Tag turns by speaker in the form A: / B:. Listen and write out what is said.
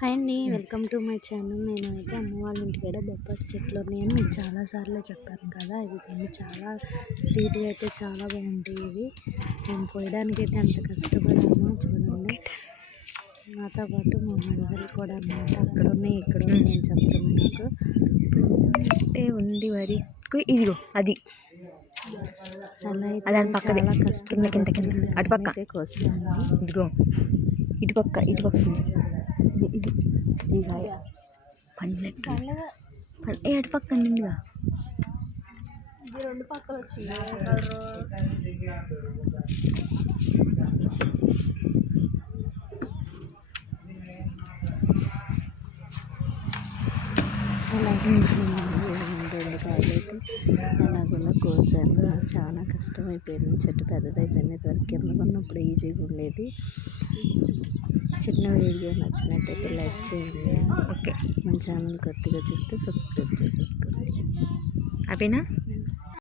A: Hi అండి welcome to my channel. నేను అయితే అమ్మ వాళ్ళ ఇంటికాడ బొప్పాస్ చెట్లు నేను మీకు చాలాసార్లు చెప్పాను కదా. ఇవి కొన్ని చాలా స్వీట్గా అయితే చాలా బాగుంటాయి ఇవి. నేను పోయడానికి అయితే అంత కష్టపడాను చూడండి. నాతో పాటు మా మరదలు కూడా అన్నమాట అక్కడ ఉన్నాయి ఇక్కడ ఉన్నాయి నేను చెప్తాను మీకు
B: అంటే ఉంది వరి ఇదిగో అది.
A: నేను
B: పక్కది.
A: చాలా కష్టపడి
B: కింద, కింద. అటుపక్క.
A: కోస్తాను.
B: ఇదిగో. ఇటుపక్క ఇటుపక్క. ఇది ఇది. ఈ కాయ పన్నెట్టు పన్- ఏ అటుపక్క నిండుగా?
A: రెండు పక్కలు అయితే అలాగలా కోసాను చాలా కష్టమైపోయింది. చెట్టు పెద్దదైపోయింది. ఇదివరకు కింద ఉన్నప్పుడు ఈజీగా ఉండేది. చిన్న వీడియో నచ్చినట్టయితే లైక్ చేయండి.
B: ఓకే.
A: మన ఛానల్ కొద్దిగా చూస్తే సబ్స్క్రైబ్ చేసేసుకోండి.
B: అవేనా